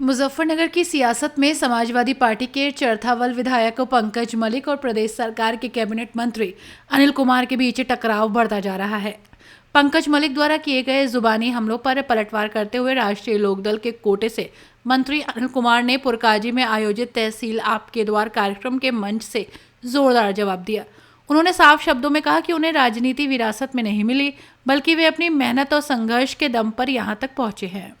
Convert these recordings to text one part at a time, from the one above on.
मुजफ्फरनगर की सियासत में समाजवादी पार्टी के चरथावल विधायक पंकज मलिक और प्रदेश सरकार के कैबिनेट मंत्री अनिल कुमार के बीच टकराव बढ़ता जा रहा है। पंकज मलिक द्वारा किए गए जुबानी हमलों पर पलटवार करते हुए राष्ट्रीय लोकदल के कोटे से मंत्री अनिल कुमार ने पुरकाजी में आयोजित तहसील आपके द्वार कार्यक्रम के मंच से जोरदार जवाब दिया। उन्होंने साफ शब्दों में कहा कि उन्हें राजनीति विरासत में नहीं मिली, बल्कि वे अपनी मेहनत और संघर्ष के दम पर यहाँ तक पहुंचे हैं।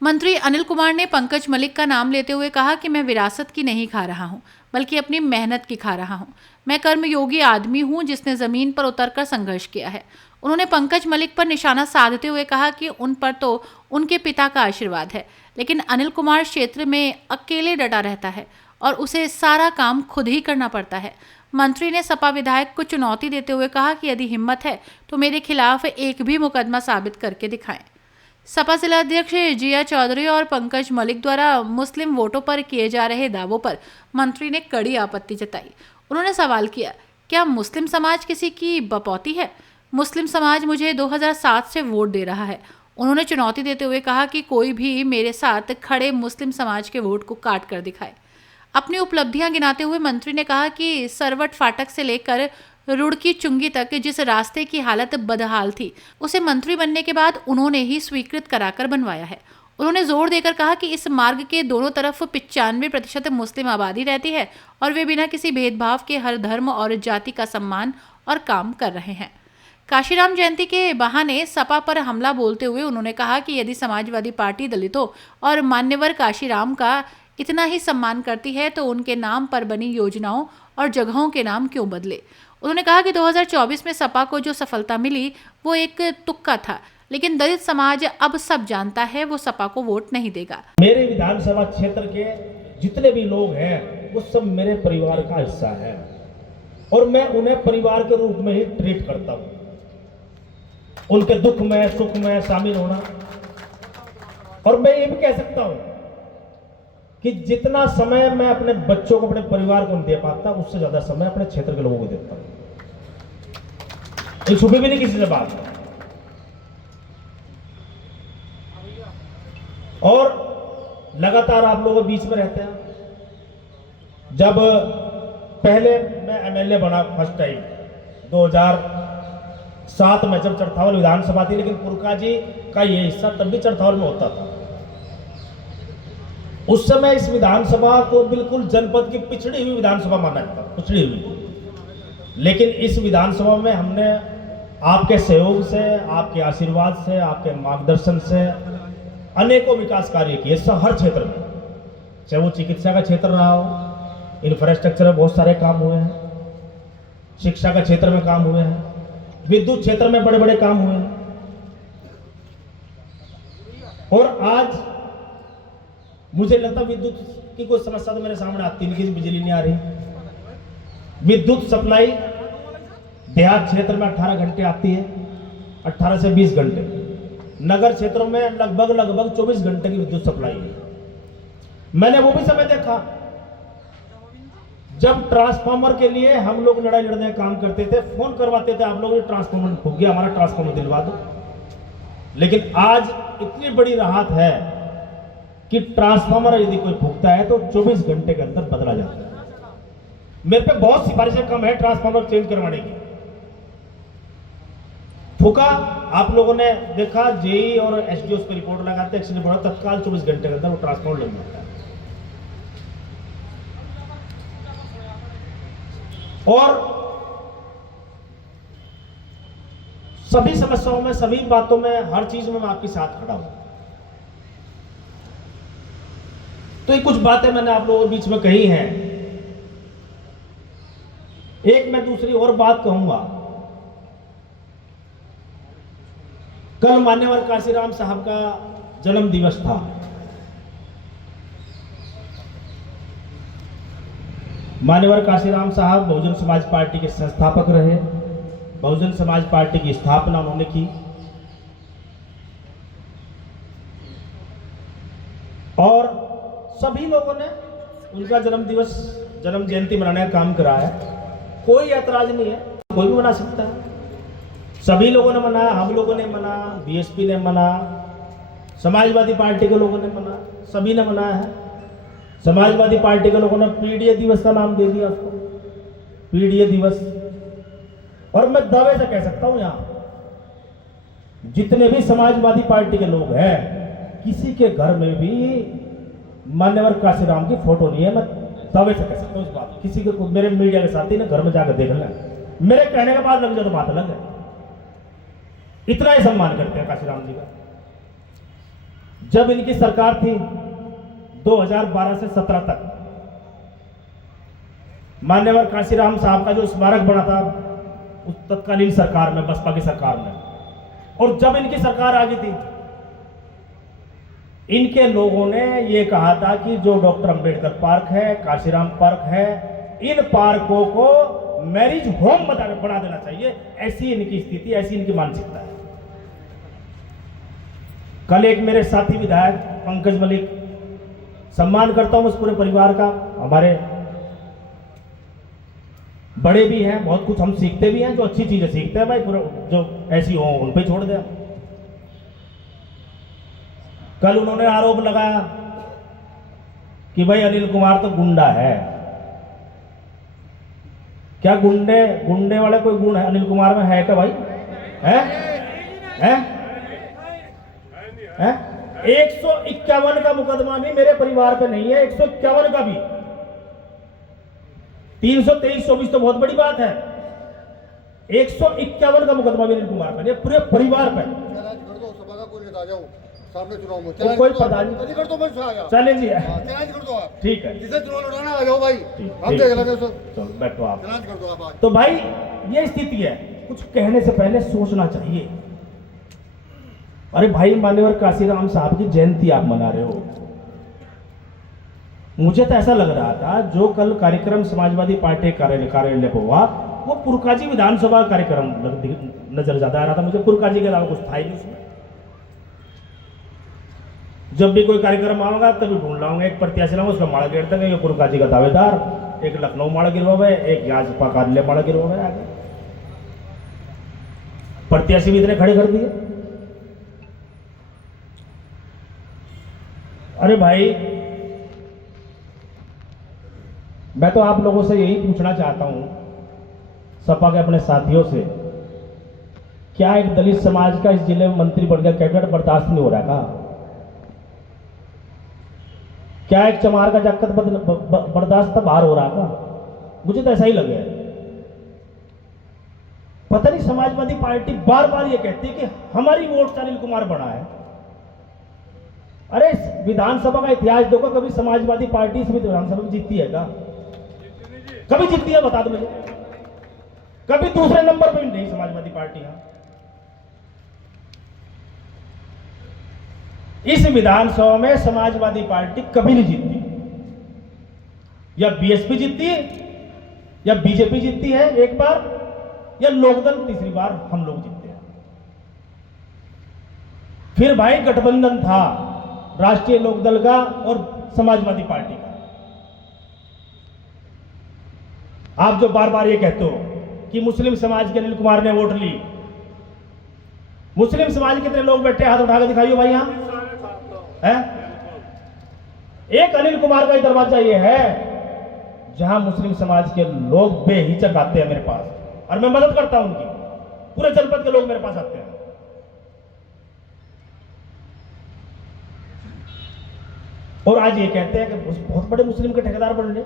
मंत्री अनिल कुमार ने पंकज मलिक का नाम लेते हुए कहा कि मैं विरासत की नहीं खा रहा हूं, बल्कि अपनी मेहनत की खा रहा हूं। मैं कर्मयोगी आदमी हूं जिसने जमीन पर उतरकर संघर्ष किया है। उन्होंने पंकज मलिक पर निशाना साधते हुए कहा कि उन पर तो उनके पिता का आशीर्वाद है, लेकिन अनिल कुमार क्षेत्र में अकेले डटा रहता है और उसे सारा काम खुद ही करना पड़ता है। मंत्री ने सपा विधायक को चुनौती देते हुए कहा कि यदि हिम्मत है तो मेरे खिलाफ एक भी मुकदमा साबित करके दिखाएं। सपा जिला अध्यक्ष जिया चौधरी और पंकज मलिक द्वारा मुस्लिम वोटों पर किए जा रहे दावों पर मंत्री ने कड़ी आपत्ति जताई। उन्होंने सवाल किया, क्या मुस्लिम समाज किसी की बपौती है? मुस्लिम समाज मुझे 2007 से वोट दे रहा है। उन्होंने चुनौती देते हुए कहा कि कोई भी मेरे साथ खड़े मुस्लिम समाज के वोट को काट कर दिखाए। अपनी उपलब्धियां गिनाते हुए मंत्री ने कहा कि सरवट फाटक से लेकर रुड़की चुंगी तक जिस रास्ते की हालत बदहाल थी, उसे मंत्री बनने के बाद उन्होंने ही स्वीकृत कराकर बनवाया है। उन्होंने जोर देकर कहा कि इस मार्ग के दोनों तरफ 95% मुस्लिम आबादी रहती है और वे बिना किसी भेदभाव के हर धर्म और जाति का सम्मान और काम कर रहे हैं। काशीराम जयंती के बहाने सपा पर हमला बोलते हुए उन्होंने कहा कि यदि समाजवादी पार्टी दलितों और मान्यवर काशीराम का इतना ही सम्मान करती है तो उनके नाम पर बनी योजनाओं और जगहों के नाम क्यों बदले। उन्होंने कहा कि 2024 में सपा को जो सफलता मिली वो एक तुक्का था, लेकिन दलित समाज अब सब जानता है वो सपा को वोट नहीं देगा। मेरे विधानसभा क्षेत्र के जितने भी लोग हैं वो सब मेरे परिवार का हिस्सा है और मैं उन्हें परिवार के रूप में ही ट्रीट करता हूं। उनके दुख में सुख में शामिल होना, और मैं ये भी कह सकता हूं कि जितना समय मैं अपने बच्चों को, अपने परिवार को दे पाता, उससे ज्यादा समय अपने क्षेत्र के लोगों को देता हूं। ये छुपी भी नहीं किसी से बात। और लगातार आप लोगों के बीच में रहते हैं। जब पहले मैं एमएलए बना फर्स्ट टाइम 2007 में, जब चरथावल विधानसभा थी, लेकिन पुरकाजी का ये हिस्सा तब भी चरथावल में होता था। उस समय इस विधानसभा को बिल्कुल जनपद की पिछड़ी हुई विधानसभा माना जाता, पिछड़ी हुई। लेकिन इस विधानसभा में हमने आपके सहयोग से, आपके आशीर्वाद से, आपके मार्गदर्शन से अनेकों विकास कार्य किए हर क्षेत्र में। चाहे वो चिकित्सा का क्षेत्र रहा हो, इंफ्रास्ट्रक्चर में बहुत सारे काम हुए हैं, शिक्षा का क्षेत्र में काम हुए हैं, विद्युत क्षेत्र में बड़े बड़े काम हुए हैं। और आज मुझे लगता विद्युत की कोई समस्या तो मेरे सामने आती नहीं कि बिजली नहीं आ रही। विद्युत सप्लाई देहात क्षेत्र में 18 घंटे आती है, 18 से 20 घंटे। नगर क्षेत्रों में लगभग 24 घंटे की विद्युत सप्लाई है। मैंने वो भी समय देखा जब ट्रांसफार्मर के लिए हम लोग लड़ाई लड़ने का काम करते थे, फोन करवाते थे, आप लोग ट्रांसफार्मर फूक गया, हमारा ट्रांसफार्मर दिलवा दो। लेकिन आज इतनी बड़ी राहत है कि ट्रांसफार्मर यदि कोई फूकता है तो 24 घंटे के अंदर बदला जाता है। मेरे पे बहुत सिफारिशें कम है ट्रांसफार्मर चेंज करवाने की। फूका, आप लोगों ने देखा, जेई और एसडीओ उस पर रिपोर्ट लगाते, एक्सीडेंट हुआ, तत्काल 24 घंटे के अंदर वो ट्रांसफार्मर लग जाता है। और सभी समस्याओं में, सभी बातों में, हर चीज में मैं आपके साथ खड़ा हूं। तो ये कुछ बातें मैंने आप लोगों के बीच में कही हैं। एक मैं दूसरी और बात कहूंगा। कल मान्यवर काशीराम साहब का जन्म दिवस था। मान्यवर काशीराम साहब बहुजन समाज पार्टी के संस्थापक रहे। बहुजन समाज पार्टी की स्थापना उन्होंने की और सभी लोगों ने उनका जन्म दिवस, जन्म जयंती मनाने का काम कराया। कोई ऐतराज नहीं है, कोई भी मना सकता है। सभी लोगों ने मनाया, हम लोगों ने मना, बीएसपी ने मना, समाजवादी पार्टी के लोगों ने मना। सभी ने मनाया है। समाजवादी पार्टी के लोगों ने पीडीए दिवस का नाम दे दिया उसको, पीडीए दिवस। और मैं दावे से कह सकता हूं यहां जितने भी समाजवादी पार्टी के लोग हैं, किसी के घर में भी मान्यवर काशीराम की फोटो नहीं है। मैं दावे से कह सकता हूं इस बात, किसी के मेरे मीडिया के साथी ने घर में जाकर देख लें, मेरे कहने के बाद लग जाए तो बात अलग है। इतना ही सम्मान करते हैं काशीराम जी का। जब इनकी सरकार थी 2012 से 17 तक, मान्यवर काशीराम साहब का जो स्मारक बना था उस तत्कालीन सरकार में, बसपा की सरकार में, और जब इनकी सरकार आ गई थी, इनके लोगों ने ये कहा था कि जो डॉक्टर अंबेडकर पार्क है, काशीराम पार्क है, इन पार्कों को मैरिज होम बना देना चाहिए। ऐसी इनकी स्थिति, ऐसी इनकी मानसिकता है। कल एक मेरे साथी विधायक पंकज मलिक, सम्मान करता हूं उस पूरे परिवार का, हमारे बड़े भी हैं, बहुत कुछ हम सीखते भी हैं, जो अच्छी चीजें सीखते हैं भाई, पूरा जो ऐसी हो उन पे छोड़ दें। कल उन्होंने आरोप लगाया कि भाई अनिल कुमार तो गुंडा है। क्या गुंडे वाले कोई गुण है अनिल कुमार में है क्या भाई? है? 151 का मुकदमा भी मेरे परिवार पे नहीं है, 151 का भी। 323-24 तो बहुत बड़ी बात है, 151 का मुकदमा भी अनिल कुमार पे नहीं, पूरे परिवार पे। सामने चुनाव में कोई प्रधान कर दो, मैं चैलेंज ही है, चैलेंज कर दो आप। ठीक है, जिसे चुनाव लड़ाना आ जाओ भाई, हम देख लेंगे उसको। चलो बैठो आप, चैलेंज कर दो आप आज। तो भाई ये स्थिति है, कुछ कहने से पहले सोचना चाहिए। अरे भाई, मान्यवर काशीराम साहब की जयंती आप मना रहे हो। मुझे तो ऐसा लग रहा था जो कल कार्यक्रम समाजवादी पार्टी कार्यालय पर हुआ, वो पुरकाजी विधानसभा कार्यक्रम नजर ज्यादा आ रहा था मुझे। पुरकाजी के अलावा कुछ था ही नहीं उसमें। जब भी कोई कार्यक्रम आऊंगा तभी ढूंढ लाऊंगा एक प्रत्याशी लाऊंगा, उसका माड़ा गिर देंगे, ये पुरकाजी का दावेदार, एक लखनऊ माड़ा गिरवा हुआ है, एक यहाँ सपा कार्यालय माड़ा गिरवा हुआ है। आगे प्रत्याशी भी इतने खड़े कर दिए। अरे भाई, मैं तो आप लोगों से यही पूछना चाहता हूं, सपा के अपने साथियों से, क्या एक दलित समाज का इस जिले में मंत्री बन गया कैबिनेट बर्दाश्त नहीं हो रहा का? क्या एक चमार का जक्कत बर्दाश्त बाहर हो रहा का? मुझे तो ऐसा ही लगे। पता नहीं समाजवादी पार्टी बार बार ये कहती है कि हमारी वोट से अनिल कुमार बड़ा है। अरे विधानसभा का इतिहास देखो, कभी समाजवादी पार्टी इस विधानसभा में जीतती है क्या? कभी जीतती है बता दो मुझे। कभी दूसरे नंबर पे नहीं समाजवादी पार्टी। इस विधानसभा में समाजवादी पार्टी कभी नहीं जीतती। या बीएसपी जीतती है, या बीजेपी जीतती है एक बार, या लोकदल तीसरी बार हम लोग जीतते हैं। फिर भाई गठबंधन था राष्ट्रीय लोकदल का और समाजवादी पार्टी का। आप जो बार बार ये कहते हो कि मुस्लिम समाज के अनिल कुमार ने वोट ली, मुस्लिम समाज कितने लोग बैठे, हाथ उठाकर दिखाइए भाई। यहां है एक अनिल कुमार का दरवाजा ये है जहां मुस्लिम समाज के लोग बेहिचक आते हैं मेरे पास, और मैं मदद करता हूं उनकी। पूरे जनपद के लोग मेरे पास आते हैं। और आज ये कहते हैं कि बहुत बड़े मुस्लिम के ठेकेदार बन रहे।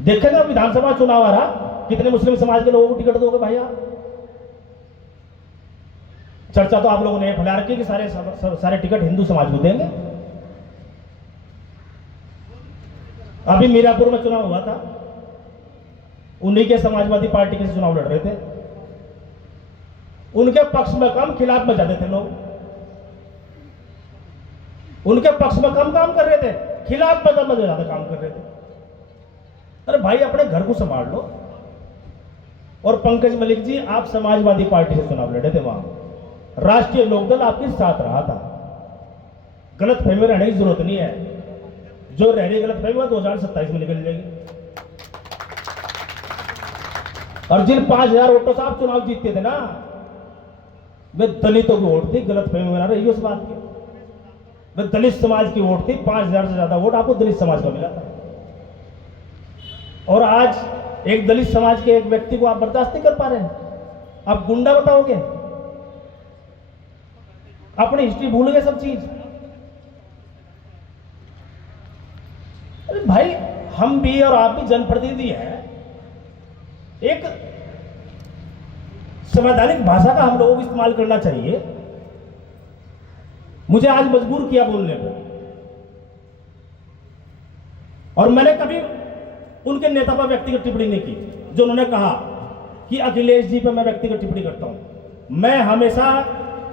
देखेगा विधानसभा चुनाव आ रहा, कितने मुस्लिम समाज के लोगों को टिकट दोगे भाई आप? चर्चा तो आप लोगों ने फैला रखी कि सारे टिकट हिंदू समाज को देंगे। अभी मीरापुर में चुनाव हुआ था, उन्हीं के समाजवादी पार्टी के चुनाव लड़ रहे थे। उनके पक्ष में कम, खिलाफ में ज्यादा थे लोग। उनके पक्ष में कम काम कर रहे थे, खिलाफ में ज्यादा काम कर रहे थे। अरे भाई, अपने घर को संभाल लो। और पंकज मलिक जी, आप समाजवादी पार्टी से चुनाव लड़े थे, वहां राष्ट्रीय लोकदल आपके साथ रहा था। गलत फहमी में रहने की जरूरत नहीं है। जो रह रही गलत फहमी 2027 में निकल जाएगी। और जिन 5000 वोटों से आप चुनाव जीतते थे ना, वे दलितों की वोट थी। गलत फहमी में ना रही उस बात की। मैं दलित समाज की वोट थी, 5,000 से ज्यादा वोट आपको दलित समाज का मिला था। और आज एक दलित समाज के एक व्यक्ति को आप बर्दाश्त नहीं कर पा रहे हैं, आप गुंडा बताओगे, अपनी हिस्ट्री भूल गए सब चीज। अरे भाई, हम भी और आप भी जनप्रतिनिधि हैं, एक संवैधानिक भाषा का हम लोगों को इस्तेमाल करना चाहिए। मुझे आज मजबूर किया बोलने पर, और मैंने कभी उनके नेता पर व्यक्तिगत टिप्पणी नहीं की। जो उन्होंने कहा कि अखिलेश जी पर मैं व्यक्तिगत टिप्पणी करता हूं, मैं हमेशा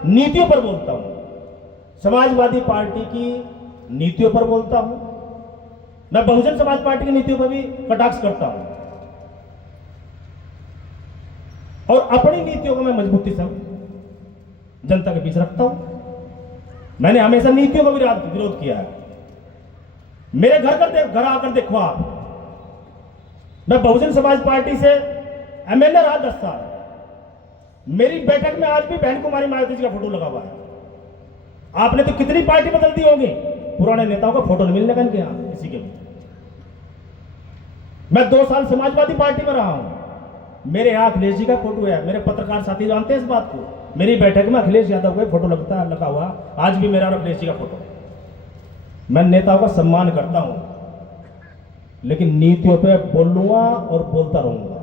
नीतियों पर बोलता हूं, समाजवादी पार्टी की नीतियों पर बोलता हूं, मैं बहुजन समाज पार्टी की नीतियों पर भी कटाक्ष करता हूं, और अपनी नीतियों को मैं मजबूती से जनता के बीच रखता हूं। मैंने हमेशा नीतियों का विरोध किया है। मेरे घर आकर देखो आप, मैं बहुजन समाज पार्टी से एमएलए रहा 10 साल। मेरी बैठक में आज भी बहन कुमारी मायावती जी का फोटो लगा हुआ है। आपने तो कितनी पार्टी बदल दी होगी, पुराने नेताओं का फोटो नहीं मिलने का इनके यहां किसी के भी। मैं 2 साल समाजवादी पार्टी में रहा हूं, मेरे यहां अखिलेश जी का फोटो है। मेरे पत्रकार साथी जानते हैं इस बात को। मेरी बैठक में अखिलेश यादव का फोटो लगा हुआ, आज भी मेरा और अखिलेश जी का फोटो। मैं नेताओं का सम्मान करता हूं, लेकिन नीतियों पे बोलूंगा और बोलता रहूंगा।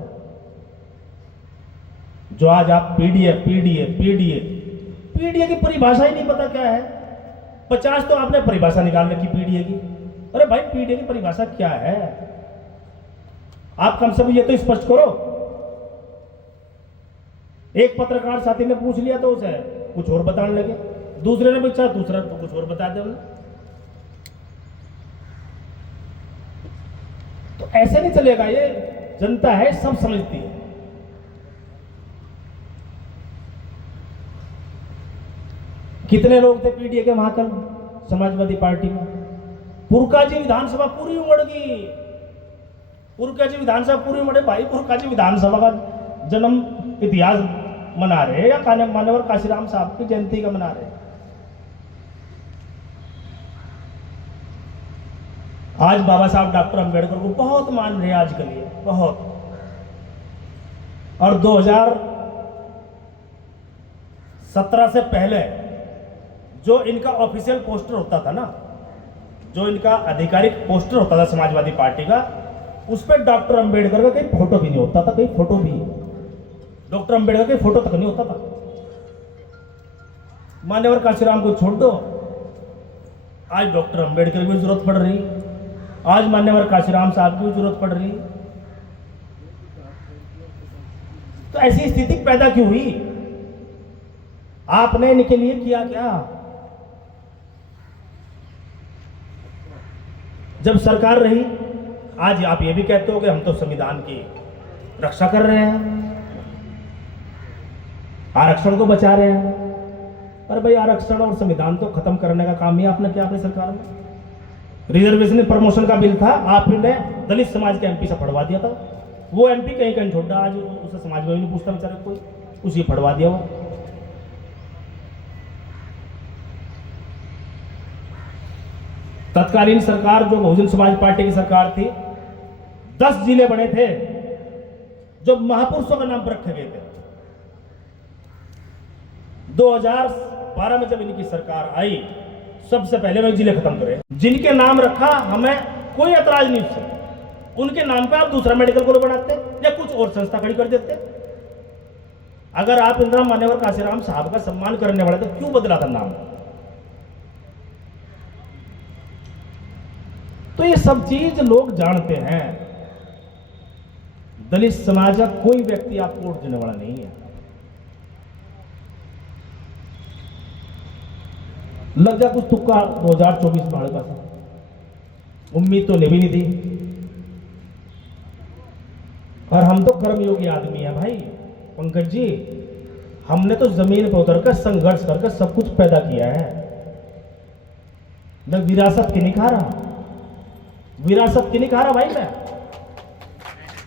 जो आज आप पीडीए की परिभाषा ही नहीं पता क्या है। 50 तो आपने परिभाषा निकाल रखी पीडीए की। अरे भाई, पीडीए की परिभाषा क्या है? आप कम से कम ये तो स्पष्ट करो। एक पत्रकार साथी ने पूछ लिया तो उसे कुछ और बताने लगे, दूसरे ने पूछा, दूसरा तो कुछ और बता दे। तो ऐसे नहीं चलेगा, ये जनता है, सब समझती है। कितने लोग थे पीडीए के वहां कल समाजवादी पार्टी में? पुरकाजी विधानसभा पूरी उमड़ गई। पुरकाजी विधानसभा पूरी उमड़े। भाई, पुरकाजी विधानसभा का जन्म इतिहास मना रहे या मान्यवर काशीराम साहब की जयंती का मना रहे? आज बाबा साहब डॉक्टर अंबेडकर को बहुत मान रहे हैं आजकल, ये बहुत। और 2017 से पहले जो इनका ऑफिशियल पोस्टर होता था ना, जो इनका आधिकारिक पोस्टर होता था समाजवादी पार्टी का, उस पर डॉक्टर अंबेडकर का कहीं फोटो भी नहीं होता था। कहीं फोटो भी, डॉक्टर अंबेडकर के फोटो तक नहीं होता था। मान्यवर काशीराम को छोड़ दो, आज डॉक्टर अंबेडकर की जरूरत पड़ रही, आज मान्यवर काशीराम साहब की जरूरत पड़ रही। तो ऐसी स्थिति पैदा क्यों हुई? आपने इनके लिए किया क्या? जब सरकार रही, आज आप ये भी कहते हो कि हम तो संविधान की रक्षा कर रहे हैं, आरक्षण को बचा रहे हैं। अरे भाई, आरक्षण और संविधान तो खत्म करने का काम ही आपने किया अपनी सरकार में। रिजर्वेशन प्रमोशन का बिल था, आपने दलित समाज के एमपी से फड़वा दिया था। वो एमपी कहीं कहीं छोड़ रहा, आज उसे समाज में नहीं पूछता बेचारा कोई, उसी फड़वा दिया वो। तत्कालीन सरकार जो बहुजन समाज पार्टी की सरकार थी, 10 जिले बने थे जो महापुरुषों का नाम पर रखे गए थे। 2012 में जब इनकी सरकार आई, सबसे पहले वो जिले खत्म करे। जिनके नाम रखा, हमें कोई ऐतराज नहीं उससे। उनके नाम पे आप दूसरा मेडिकल कॉलेज बनाते या कुछ और संस्था खड़ी कर देते। अगर आप इंदिरा मान्यवर काशीराम साहब का सम्मान करने वाले तो क्यों बदला था नाम? तो ये सब चीज लोग जानते हैं। दलित समाज का कोई व्यक्ति आपको वोट देने वाला नहीं है। लग जा कुछ तुक्का 2024 में हमारे पास, उम्मीद तो ले भी नहीं थी। और हम तो कर्मयोगी आदमी है भाई पंकज जी, हमने तो जमीन पर उतरकर संघर्ष करके सब कुछ पैदा किया है। मैं विरासत की नहीं खा रहा, विरासत की नहीं खा रहा भाई।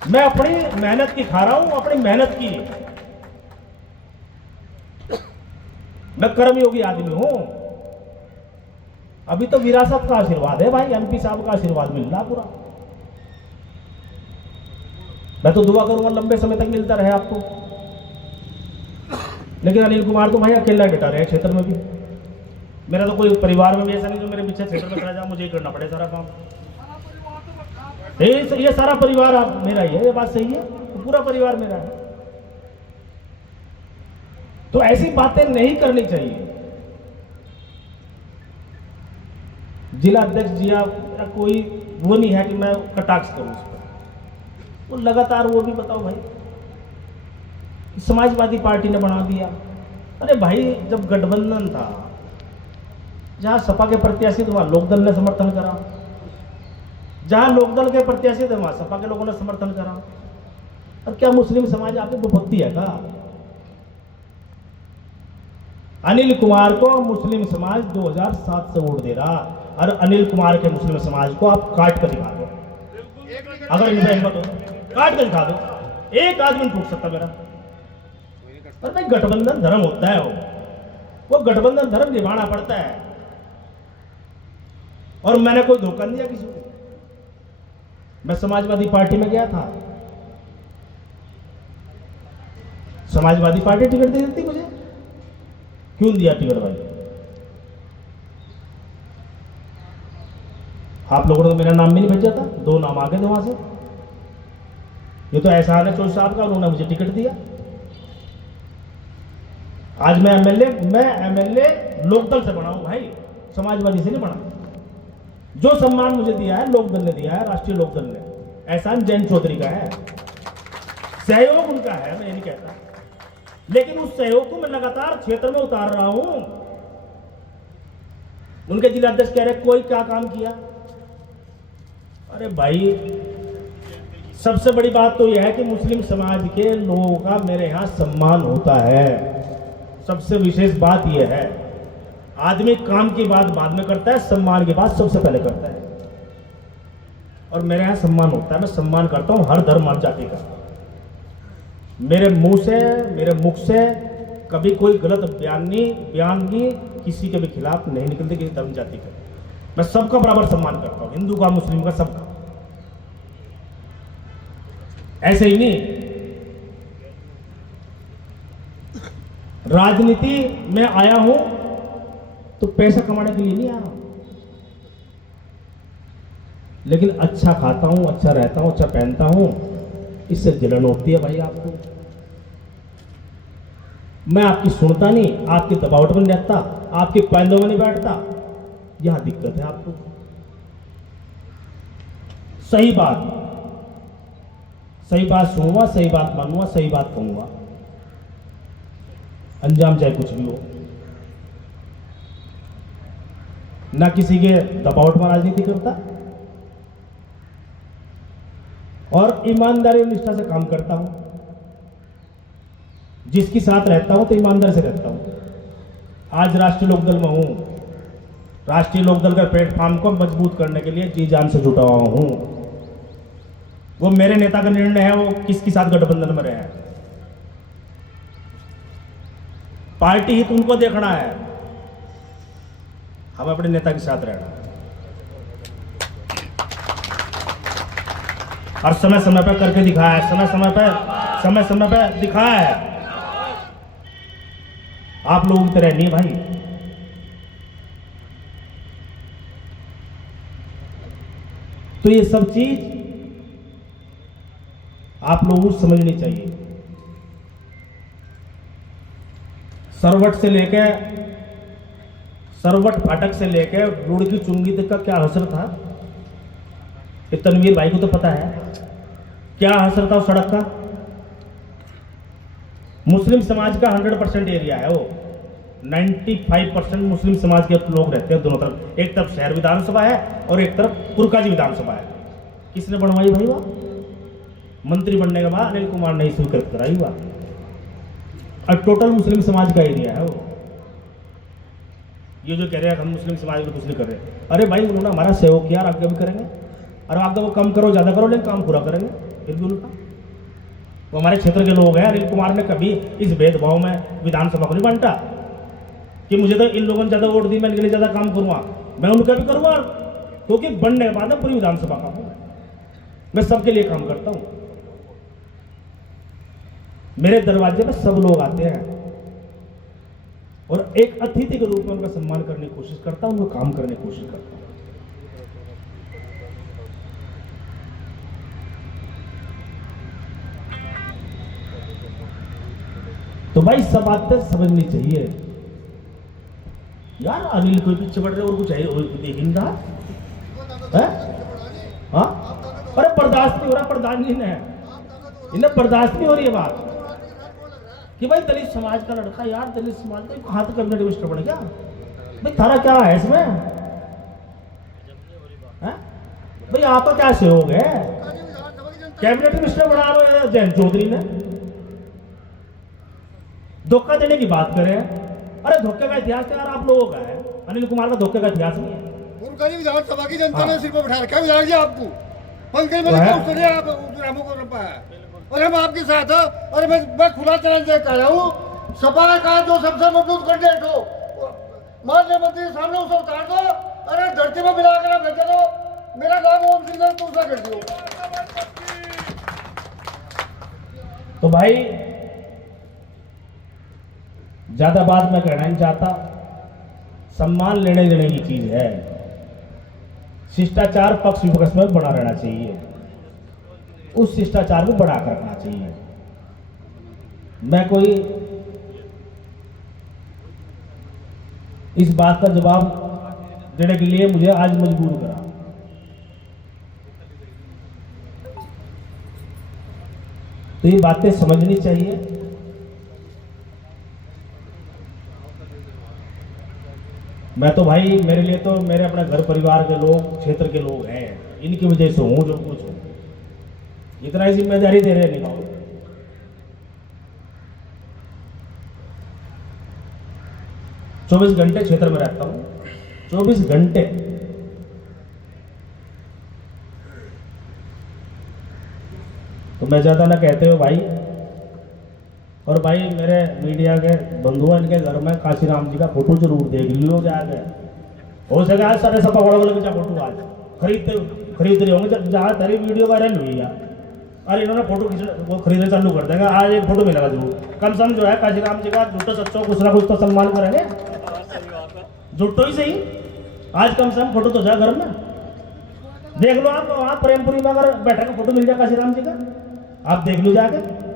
मैं अपनी मेहनत की खा रहा हूं, अपनी मेहनत की। मैं कर्मयोगी आदमी हूं। अभी तो विरासत का आशीर्वाद है भाई, एमपी साहब का आशीर्वाद मिल रहा पूरा। मैं तो दुआ करूंगा लंबे समय तक मिलता रहे आपको। लेकिन अनिल कुमार तो भाई अकेला डटा रहे क्षेत्र में भी। मेरा तो कोई परिवार में भी ऐसा नहीं जो मेरे पीछे क्षेत्र में खड़ा जाए, मुझे ही करना पड़े सारा काम। ये सारा परिवार आप मेरा ही है, ये बात सही है, तो पूरा परिवार मेरा है। तो ऐसी बातें नहीं करनी चाहिए। जिला अध्यक्ष जी या कोई वो नहीं है कि मैं कटाक्ष करूं उस पर। वो लगातार वो भी बताओ भाई, समाजवादी पार्टी ने बना दिया। अरे भाई, जब गठबंधन था, जहां सपा के प्रत्याशी थे वहां लोकदल ने समर्थन करा, जहां लोकदल के प्रत्याशी थे वहां सपा के लोगों ने समर्थन करा। और क्या मुस्लिम समाज आपकी विपत्ति है का? अनिल कुमार को मुस्लिम समाज 2007 से वोट दे रहा, और अनिल कुमार के मुस्लिम समाज को आप काट कर दिखा दो। अगर इनमें हिम्मत हो काट कर दिखा दो, एक आदमी टूट सकता मेरा। पर भाई गठबंधन धर्म होता है, वो गठबंधन धर्म निभाना पड़ता है। और मैंने कोई धोखा नहीं दिया किसी को। मैं समाजवादी पार्टी में गया था, समाजवादी पार्टी टिकट दे देती मुझे, क्यों दिया टिकट भाई? आप लोगों ने तो मेरा नाम भी नहीं भेजा था, 2 नाम आ गए थे वहां से। ये तो एहसान है चौधरी साहब का, उन्होंने मुझे टिकट दिया। आज मैं एमएलए लोकदल से बना हूं भाई, समाजवादी से नहीं बना। जो सम्मान मुझे दिया है लोकदल ने दिया है, राष्ट्रीय लोकदल ने। एहसान जैन चौधरी का है, सहयोग उनका है, मैं ये नहीं कहता। लेकिन उस सहयोग को मैं लगातार क्षेत्र में उतार रहा हूं। उनके जिलाध्यक्ष कह रहे कोई क्या काम किया। अरे भाई, सबसे बड़ी बात तो यह है कि मुस्लिम समाज के लोगों का मेरे यहां सम्मान होता है। सबसे विशेष बात यह है, आदमी काम की बात बाद में करता है, सम्मान की बात सबसे पहले करता है। और मेरे यहां सम्मान होता है, मैं सम्मान करता हूं हर धर्म हर जाति का। मेरे मुंह से, मेरे मुख से कभी कोई गलत बयान नहीं किसी के भी खिलाफ नहीं निकलते, किसी धर्म जाति का। मैं सबका बराबर सम्मान करता हूं, हिंदू का, मुस्लिम का, सबका। ऐसे ही नहीं, राजनीति में आया हूं तो पैसा कमाने के लिए नहीं आ रहा, लेकिन अच्छा खाता हूं, अच्छा रहता हूं, अच्छा पहनता हूं, इससे जलन होती है भाई आपको। मैं आपकी सुनता नहीं, आपके दबावट में नहीं रहता, आपके पैंदों में नहीं बैठता, यहां दिक्कत है आपको। सही बात सुनूंगा, सही बात मानूंगा, सही बात कहूंगा, अंजाम चाहे कुछ भी हो। ना किसी के दबावट में राजनीति करता, और ईमानदारी और निष्ठा से काम करता हूं। जिसके साथ रहता हूं तो ईमानदारी से रहता हूं। आज राष्ट्रीय लोकदल में हूं, राष्ट्रीय लोकदल का प्लेटफॉर्म को मजबूत करने के लिए जी जान से जुटा हुआ हूं। वो मेरे नेता का निर्णय है, वो किसके साथ गठबंधन में रहे। पार्टी हित उनको देखना है, हम अपने नेता के साथ रहना है। और समय समय पर करके दिखाया है, समय समय पर दिखाया है। आप लोगों की तरह नहीं भाई। तो ये सब चीज आप लोगों को समझनी चाहिए। सरवट फाटक से लेकर रुड़की चुंगी तक का क्या हसर था, ये तनवीर भाई को तो पता है क्या हसर था उस सड़क का। मुस्लिम समाज का 100% एरिया है वो, 95% मुस्लिम समाज के लोग रहते हैं दोनों तरफ। एक तरफ शहर विधानसभा है और एक तरफ पुरकाजी विधानसभा है। किसने बनवाई भाई? वह मंत्री बनने के बाद अनिल कुमार ने स्वीकृत कराई हुआ। और टोटल मुस्लिम समाज का एरिया है वो। ये जो कह रहे हैं हम मुस्लिम समाज को कुछ नहीं कर रहे, अरे भाई उन्होंने हमारा सहयोग किया, आगे भी करेंगे। और आगे वो कम करो ज़्यादा करो, लेकिन काम पूरा करेंगे बिल्कुल का। वो हमारे क्षेत्र के लोग हैं। अनिल कुमार ने कभी इस भेदभाव में विधानसभा को नहीं बांटा कि मुझे तो इन लोगों ने ज़्यादा वोट दी, मैं इनके लिए ज़्यादा काम करूँगा। मैं उनका भी करूँगा, क्योंकि बनने के बाद में पूरी विधानसभा का हूँ, मैं सबके लिए काम करता हूँ। मेरे दरवाजे पर सब लोग आते हैं और एक अतिथि के रूप में उनका सम्मान करने की कोशिश करता हूँ, उनको काम करने की कोशिश करता हूँ। तो भाई सब बातें समझनी चाहिए यार। अनिल कोई पीछे बढ़ रहे और कुछ है और देख ही नहीं रहा है? हाँ, अरे बर्दाश्त नहीं हो रहा, प्रधान जी ने इन्हें बर्दाश्त नहीं हो रही है बात कि भाई दलित समाज का लड़का, यार दलित समाज का कहाँ तक कैबिनेट मिनिस्टर बन गया भाई? थारा क्या है इसमें? भाई आपका क्या सहयोग है? कैबिनेट मिनिस्टर बना लो जयंत चौधरी ने, धोखा देने की बात करें। अरे धोखे का इतिहास तो यार आप लोगों का है, अनिल कुमार का धोखे का इतिहास नहीं है। उनका ही विधानसभा की जनता ने सिर पर बैठा रखा है विधायक जी आपको। पंकज मलिक को उसने आप रामू को रपा है और हम आपके साथ हैं। और मैं खुला चैलेंज कर रहा हूँ, सपा का जो सबसे मजबूत कैंडिडेट हो माननीय मंत्री के सामने उसे उतार दो। अरे धरती में मिलाकर भेज दो, मेरा नाम ओम सिंह है, दूसरा कर दो। तो भाई ज्यादा बात मैं कहना नहीं चाहता, सम्मान लेने देने की चीज है, शिष्टाचार पक्ष विपक्ष में बना रहना चाहिए, उस शिष्टाचार को बढ़ा कर रखना चाहिए। मैं कोई इस बात का जवाब देने के लिए मुझे आज मजबूर करा। तो ये बातें समझनी चाहिए। मैं तो भाई, मेरे लिए तो मेरे अपने घर परिवार के लोग, क्षेत्र के लोग हैं, इनकी वजह से हूं जो कुछ हूं। इतना ही जिम्मेदारी दे रहे निभाओ। 24 घंटे क्षेत्र में रहता हूं, 24 घंटे। तो मैं ज्यादा ना कहते हो भाई। और भाई मेरे मीडिया के बंधु, इनके घर में काशीराम जी का फोटो जरूर देख लियो जाके। हो सके आज सारे सब बड़ा बड़ा बच्चा फोटो आज खरीद रहे होंगे जहाँ तेरी वीडियो वायरल हुई है। अरे इन्होंने फोटो वो खरीदना चालू कर देगा, आज एक फोटो मिलेगा जरूर। कम से कम जो है काशीराम जी का झूठो सच्चो कुछ ना कुछ तो सम्मान करेंगे, झूठो ही सही। आज कम से कम फोटो तो जाए घर में, देख लो आप वहाँ प्रेमपुरी में अगर बैठे का फोटो मिल जाए काशीराम जी का, आप देख लो जाके,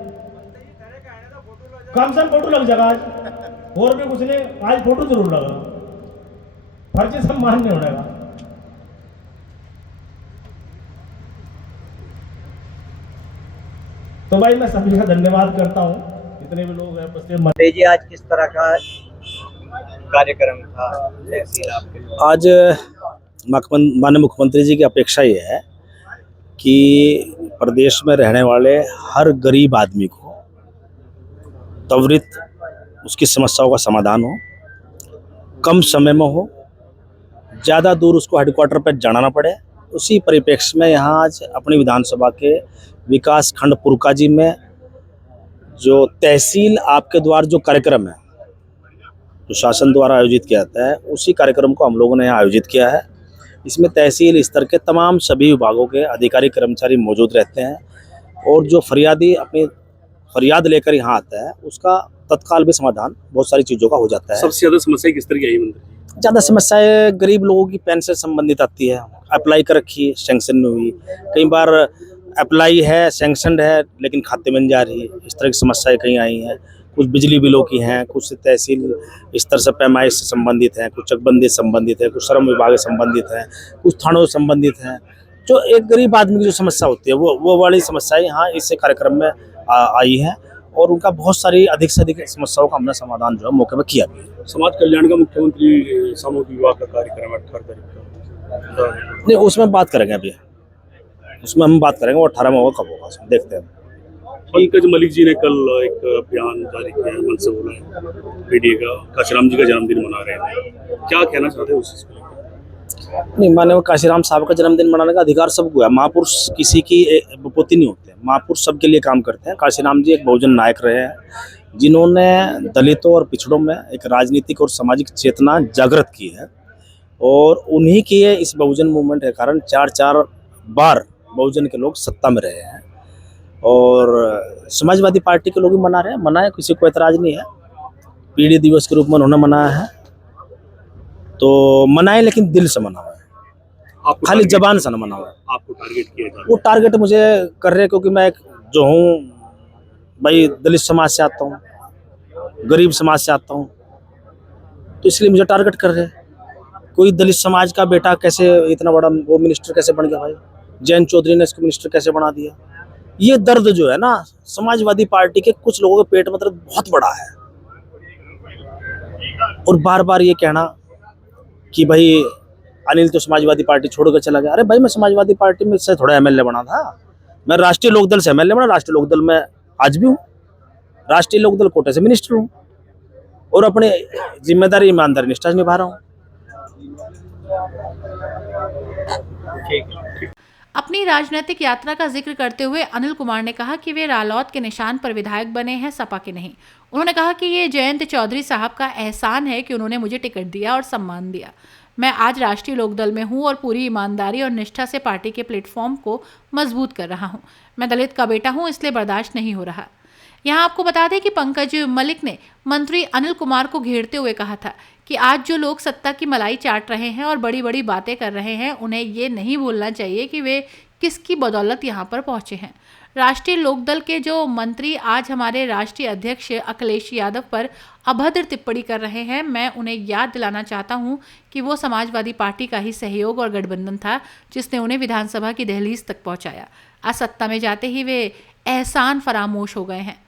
कम से कम फोटो लग जाएगा आज। और भी कुछ नहीं, आज फोटो जरूर लगा, फर्जी सम्मान नहीं होने का। तो भाई मैं सभी का धन्यवाद करता हूँ, जितने भी लोग हैं उपस्थित। जी आज किस तरह का कार्यक्रम था तहसील आपके? आज माननीय मुख्यमंत्री जी की अपेक्षा ये है कि प्रदेश में रहने वाले हर गरीब आदमी को त्वरित उसकी समस्याओं का समाधान हो, कम समय में हो, ज़्यादा दूर उसको हेडक्वार्टर पर जाना ना पड़े। उसी परिप्रेक्ष्य में यहाँ आज अपनी विधानसभा के विकास खंड पुरकाजी में जो तहसील आपके द्वार जो कार्यक्रम है, जो शासन द्वारा आयोजित किया जाता है, उसी कार्यक्रम को हम लोगों ने यहाँ आयोजित किया है। इसमें तहसील स्तर के तमाम सभी विभागों के अधिकारी कर्मचारी मौजूद रहते हैं और जो फरियादी अपनी फरियाद लेकर यहाँ आता है उसका तत्काल भी समाधान बहुत सारी चीज़ों का हो जाता है। सबसे ज़्यादा समस्या किस तरह की आई मंत्री? ज़्यादा समस्याएं गरीब लोगों की पेंशन से संबंधित आती है। अप्लाई कर रखी, सैंक्शन नहीं हुई, कई बार अप्लाई है, सैंक्शन है लेकिन खाते में नहीं जा रही है, इस तरह की समस्याएं कहीं आई हैं। कुछ बिजली बिलों की हैं, कुछ तहसील स्तर से पैमाइश से संबंधित हैं, कुछ चकबंदी से संबंधित है, कुछ श्रम विभाग से संबंधित है, कुछ थानों से संबंधित हैं। जो एक गरीब आदमी की जो समस्या होती है वो वाली समस्याएं यहाँ इस कार्यक्रम में आई हैं और उनका बहुत सारी अधिक से अधिक समस्याओं का हमने समाधान जो है मौके पर किया भी है। समाज कल्याण का मुख्यमंत्री सामूहिक विवाह का कार्यक्रम 18 तारीख का नहीं, उसमें बात करेंगे अभी, उसमें हम बात करेंगे वो 18 में होगा, कब होगा देखते हैं। पंकज मलिक जी ने कल एक बयान जारी किया है, मन से बोला है मीडिया का, काशीराम जी का जन्मदिन मना रहे हैं, क्या कहना चाहते हैं उस चीज़ को? नहीं, माननीय काशीराम साहब का जन्मदिन मनाने का अधिकार सबको है। महापुरुष किसी की विपत्ति नहीं होते, महापुरुष सबके लिए काम करते हैं। काशीराम जी एक बहुजन नायक रहे हैं जिन्होंने दलितों और पिछड़ों में एक राजनीतिक और सामाजिक चेतना जागृत की है और उन्हीं के इस बहुजन मूवमेंट के कारण 4-4 बार बहुजन के लोग सत्ता में रहे हैं। और समाजवादी पार्टी के लोग भी मना रहे हैं, मनाए, किसी को एतराज नहीं है। पीढ़ी दिवस के रूप में उन्होंने मनाया है तो मनाए, लेकिन दिल से मनाए, आपको खाली टारगेट- जबान से न मनाए। आपको टारगेट किया जा रहा वो टारगेट मुझे कर रहे हैं क्योंकि मैं एक जो हूँ भाई दलित समाज से आता हूँ, गरीब समाज से आता हूँ, तो इसलिए मुझे टारगेट कर रहे हैं। कोई दलित समाज का बेटा कैसे इतना बड़ा वो मिनिस्टर कैसे बन गया भाई? जयंत चौधरी ने इसको मिनिस्टर कैसे बना दिया? ये दर्द जो है ना समाजवादी पार्टी के कुछ लोगों के पेट में दर्द बहुत बड़ा है। और बार बार ये कहना कि भाई अनिल तो समाजवादी पार्टी छोड़कर चला गया। अरे भाई मैं समाजवादी पार्टी में से थोड़ा एमएलए बना था, मैं राष्ट्रीय लोकदल से एमएलए बना, राष्ट्रीय लोकदल में आज भी हूँ, राष्ट्रीय लोकदल कोटे से मिनिस्टर हूँ और अपने जिम्मेदारी ईमानदारी निष्ठा से निभा रहा हूँ। अपनी राजनीतिक यात्रा का जिक्र करते हुए अनिल कुमार ने कहा कि वे रालौद के निशान पर विधायक बने हैं, सपा के नहीं। उन्होंने कहा कि ये जयंत चौधरी साहब का एहसान है कि उन्होंने मुझे टिकट दिया और सम्मान दिया। मैं आज राष्ट्रीय लोकदल में हूं और पूरी ईमानदारी और निष्ठा से पार्टी के प्लेटफॉर्म को मजबूत कर रहा हूं। मैं दलित का बेटा हूं, इसलिए बर्दाश्त नहीं हो रहा। यहाँ आपको बता दें कि पंकज मलिक ने मंत्री अनिल कुमार को घेरते हुए कहा था कि आज जो लोग सत्ता की मलाई चाट रहे हैं और बड़ी बड़ी बातें कर रहे हैं, उन्हें ये नहीं भूलना चाहिए कि वे किसकी बदौलत यहाँ पर पहुँचे हैं। राष्ट्रीय लोकदल के जो मंत्री आज हमारे राष्ट्रीय अध्यक्ष अखिलेश यादव पर अभद्र टिप्पणी कर रहे हैं, मैं उन्हें याद दिलाना चाहता हूं कि वो समाजवादी पार्टी का ही सहयोग और गठबंधन था जिसने उन्हें विधानसभा की दहलीज तक पहुंचाया। आज सत्ता में जाते ही वे एहसान फरामोश हो गए हैं।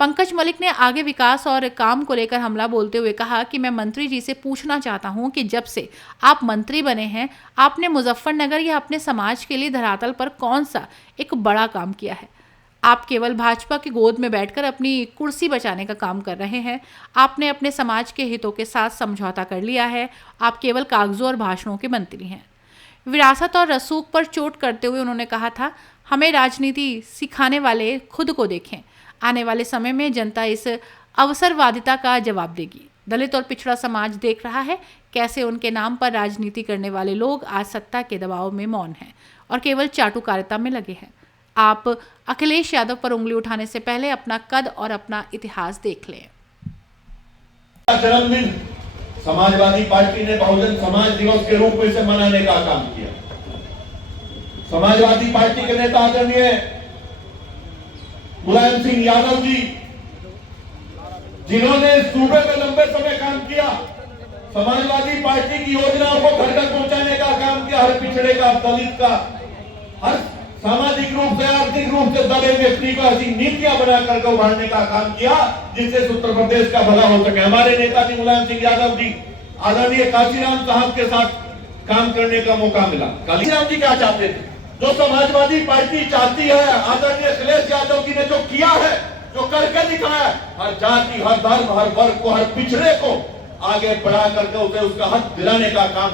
पंकज मलिक ने आगे विकास और काम को लेकर हमला बोलते हुए कहा कि मैं मंत्री जी से पूछना चाहता हूं कि जब से आप मंत्री बने हैं, आपने मुजफ्फरनगर या अपने समाज के लिए धरातल पर कौन सा एक बड़ा काम किया है? आप केवल भाजपा की गोद में बैठकर अपनी कुर्सी बचाने का काम कर रहे हैं। आपने अपने समाज के हितों के साथ समझौता कर लिया है। आप केवल कागजों और भाषणों के मंत्री हैं। विरासत और रसूख पर चोट करते हुए उन्होंने कहा था, हमें राजनीति सिखाने वाले खुद को देखें। आने वाले समय में जनता इस अवसरवादिता का जवाब देगी। दलित और पिछड़ा समाज देख रहा है कैसे उनके नाम पर राजनीति करने वाले लोग आज सत्ता के दबाव में मौन हैं और केवल चाटुकारिता में लगे हैं। आप अखिलेश यादव पर उंगली उठाने से पहले अपना कद और अपना इतिहास देख लें। जन्मदिन समाजवादी पार्टी ने बहुजन समाज दिवस के रूप में इसे मनाने का काम किया। समाजवादी पार्टी के नेता आदरणीय मुलायम सिंह यादव जी, जिन्होंने सूबे में लंबे समय काम किया, समाजवादी पार्टी की योजनाओं को घर तक पहुंचाने का काम किया, हर पिछड़े का, दलित का, हर सामाजिक रूप से, आर्थिक रूप से दबे व्यक्ति को ऐसी नीतियां बनाकर के उभारने का काम किया जिससे उत्तर प्रदेश का भला हो सके। हमारे नेता जी मुलायम सिंह यादव जी, आदरणीय काशीराम साहब के साथ काम करने का मौका मिला। काशीराम जी क्या चाहते थे? जो समाजवादी पार्टी चाहती है, आदरणीय अखिलेश यादव जी ने जो किया है, जो करके दिखाया, हर जाति, हर धर्म, हर वर्ग को, हर पिछड़े को आगे बढ़ा करके उसे उसका हक दिलाने का काम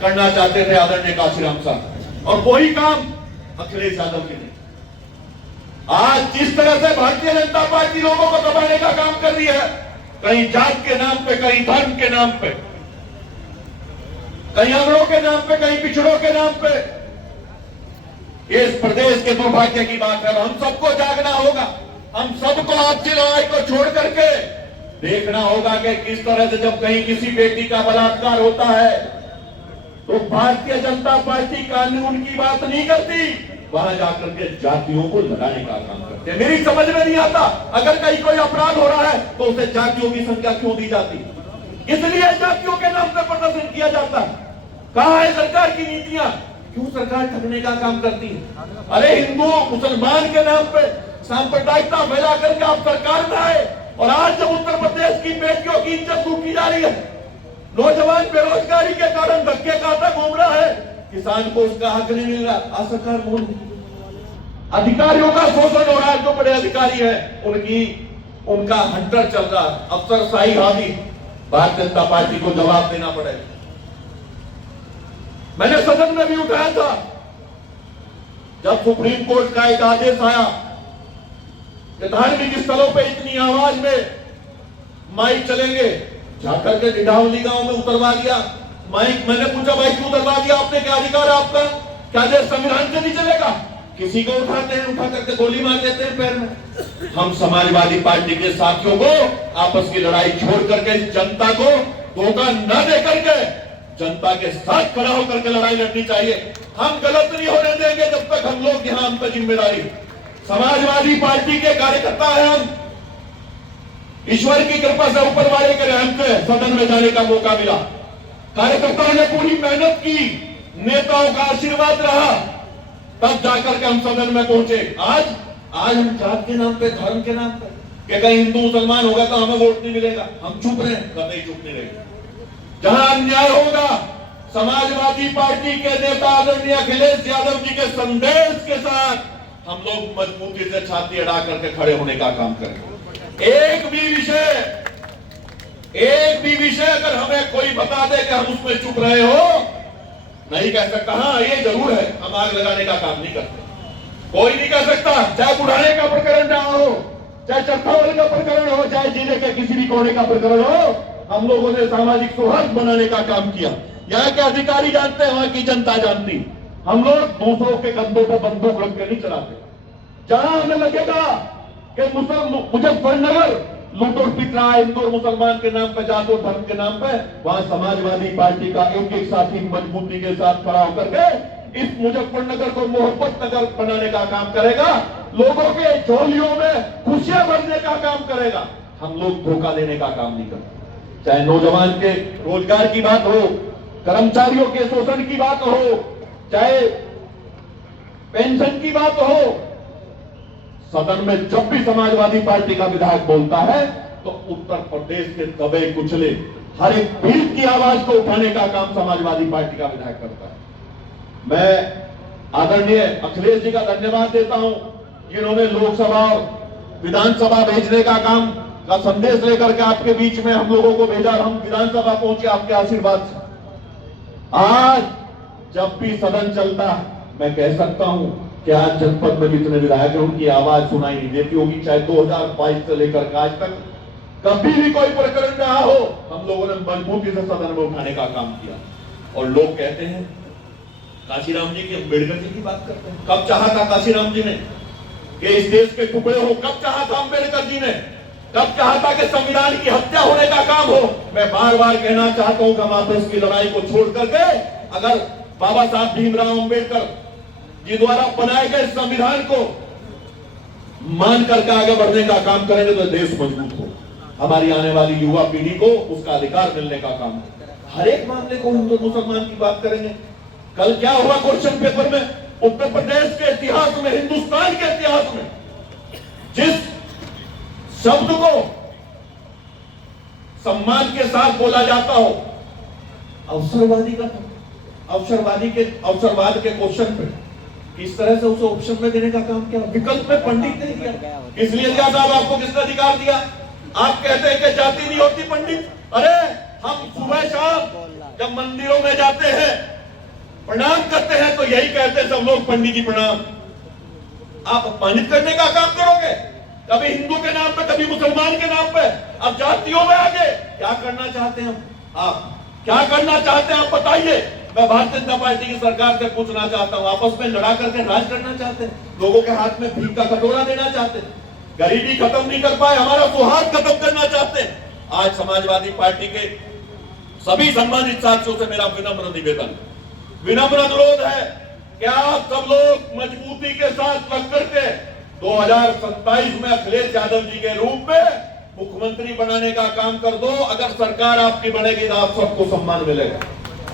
करना चाहते थे आदरणीय काशीराम साहब, और वही काम अखिलेश यादव जी ने। आज जिस तरह से भारतीय जनता पार्टी लोगों को दबाने का काम कर रही है, कहीं जात के नाम पे, कहीं धर्म के नाम पे, कहीं अगड़ों के नाम पे, कहीं पिछड़ों के नाम पे, इस प्रदेश के दुर्भाग्य की बात है। हम सबको जागना होगा, हम सबको आपसी लड़ाई को छोड़ करके देखना होगा कि किस तरह से जब कहीं किसी बेटी का बलात्कार होता है तो भारतीय जनता पार्टी कानून की बात नहीं करती, वहां जाकर के जातियों को लड़ाने का काम करते हैं। मेरी समझ में नहीं आता, अगर कहीं कोई अपराध हो रहा है तो उसे जातियों की संख्या क्यों दी जाती, इसलिए जातियों के नाम पर प्रदर्शन किया जाता है। कहां है सरकार की नीतियां? क्यों सरकार ठगने का काम करती है? अरे हिंदू मुसलमान के नाम पे सांप्रदायिकता फैला करके आप सरकार में आए, और आज जब उत्तर प्रदेश की बेटियों की इज्जत लूटी जा रही है, नौजवान बेरोजगारी के कारण धक्के खाता घूम रहा है, किसान को उसका हक नहीं मिल रहा, आज सरकार बोल, अधिकारियों का शोषण हो रहा है, जो बड़े अधिकारी है उनका हंटर चल रहा है, अफसरशाही हावी, भारतीय जनता पार्टी को जवाब देना पड़ेगा। मैंने सदन में भी उठाया था, जब सुप्रीम कोर्ट का एक आदेश आया कि धार्मिक स्थलों पे इतनी आवाज में माइक चलेंगे, जाकर के डिडावली गांव में उतरवा दिया, मैंने पूछा भाई क्यों दरवा दिया आपने, क्या अधिकार है आपका, क्या देश संविधान से नहीं चलेगा? किसी को उठाते हैं, उठा करके गोली मार देते हैं पैर में। हम समाजवादी पार्टी के साथियों को आपस की लड़ाई छोड़ करके जनता को धोखा न दे करके जनता के साथ खड़ा होकर के लड़ाई लड़नी चाहिए। हम गलत नहीं होने देंगे जब तक हम लोग यहाँ, हम पे जिम्मेदारी। समाजवादी पार्टी के कार्यकर्ता हैं हम, ईश्वर की कृपा से ऊपर वाले के रहम से सदन में जाने का मौका मिला। कार्यकर्ताओं ने पूरी मेहनत की, नेताओं का आशीर्वाद रहा, तब जाकर के हम सदन में पहुंचे। आज हम जात के नाम पे, धर्म के नाम पे कि कहीं हिंदू मुसलमान होगा तो हमें वोट नहीं मिलेगा, हम चुप रहे, कभी चुप नहीं रहे। जहां अन्याय होगा, समाजवादी पार्टी के नेता आदरणीय अखिलेश यादव जी के संदेश के साथ हम लोग मजबूती से छाती अड़ा करके खड़े होने का काम करेंगे। एक भी विषय अगर हमें कोई बता दे कि हम उसमें चुप रहे हो, नहीं कह सकता। हाँ, ये जरूर है, हम आग लगाने का काम नहीं करते, कोई नहीं कह सकता। चाहे बुढ़ाने का प्रकरण ना हो, चाहे चरथावल का प्रकरण हो, चाहे जिले के किसी भी कोने का प्रकरण हो, हम लोगों ने सामाजिक सौहार्द बनाने का काम किया। यहाँ के अधिकारी जानते हैं, वहां की जनता जानती। हम लोग दूसरों के कंधों पर बंदूक रख के नहीं चलाते। जहां हमें लगेगा कि मुजफ्फरनगर लूट और पिट रहा है हिंदू और मुसलमान के नाम पे, जात और धर्म के नाम पे, वहां समाजवादी पार्टी का एक एक साथी मजबूती के साथ खड़ा होकर के इस मुजफ्फरनगर को मोहब्बत नगर बनाने का काम करेगा, लोगों के झोलियों में खुशियां भरने का काम करेगा। हम लोग धोखा देने का काम नहीं करते। चाहे नौजवान के रोजगार की बात हो, कर्मचारियों के शोषण की बात हो, चाहे पेंशन की बात हो, सदन में जब भी समाजवादी पार्टी का विधायक बोलता है तो उत्तर प्रदेश के दबे कुचले हर एक पीड़ित की आवाज को उठाने का काम समाजवादी पार्टी का विधायक करता है। मैं आदरणीय अखिलेश जी का धन्यवाद देता हूं, जिन्होंने लोकसभा और विधानसभा भेजने का काम का संदेश लेकर के आपके बीच में हम लोगों को भेजा। हम विधानसभा पहुंचे आपके आशीर्वाद से। आज जब भी सदन चलता, मैं कह सकता हूं कि आज जनपद में जितने विधायक हैं उनकी आवाज सुनाई नहीं देती होगी। चाहे 2022 से लेकर आज तक कभी भी कोई प्रकरण रहा हो, हम लोगों ने मजबूती से सदन में उठाने का काम किया। और लोग कहते हैं काशीराम जी की, अम्बेडकर जी की बात करते हैं। कब चाहा था काशीराम जी ने कि इस देश के टुकड़े हो? कब चाहा था अम्बेडकर जी ने? कब चाहा था कि संविधान की हत्या होने का काम हो? मैं बार बार कहना चाहता हूं कि हम आपस की लड़ाई को छोड़ करके अगर बाबा साहब भीमराव अम्बेडकर जी द्वारा बनाए गए संविधान को मान करके आगे बढ़ने का काम करेंगे तो देश मजबूत हो, हमारी आने वाली युवा पीढ़ी को उसका अधिकार मिलने का काम। हर एक मामले को हिंदू मुसलमान की बात करेंगे। कल क्या हुआ क्वेश्चन पेपर में? उत्तर प्रदेश के इतिहास में, हिंदुस्तान के इतिहास में जिस शब्द को सम्मान के साथ बोला जाता हो, अवसरवादी का था। अवसरवाद के क्वेश्चन पे किस तरह से उसे ऑप्शन में देने का काम किया? विकल्प में पंडित ने दिया। इसलिए दिया साहब, आपको किसने अधिकार दिया? आप कहते हैं कि जाति नहीं होती पंडित। अरे हम सुबह शाम जब मंदिरों में जाते हैं, प्रणाम करते हैं, तो यही कहते हैं सब लोग, पंडित जी प्रणाम। आप अपमानित करने का काम करोगे, कभी हिंदू के नाम पे, कभी मुसलमान के नाम पे, अब जातियों में आगे क्या करना चाहते हैं हम? आप क्या करना चाहते हैं आप बताइए। मैं भारतीय जनता पार्टी की सरकार से पूछना चाहता हूं, आपस में लड़ा करके राज करना चाहते हैं? लोगों के हाथ में भीख का कटोरा देना चाहते हैं? गरीबी खत्म नहीं कर पाए, हमारा सौहार्द खत्म करना चाहते हैं? आज समाजवादी पार्टी के सभी सम्मानित साथियों से मेरा विनम्र निवेदन, विनम्र अनुरोध है कि आप सब लोग मजबूती के साथ लग करके 2027 में अखिलेश यादव जी के रूप में मुख्यमंत्री बनाने का काम कर दो। अगर सरकार आपकी बनेगी तो आप सबको सम्मान मिलेगा।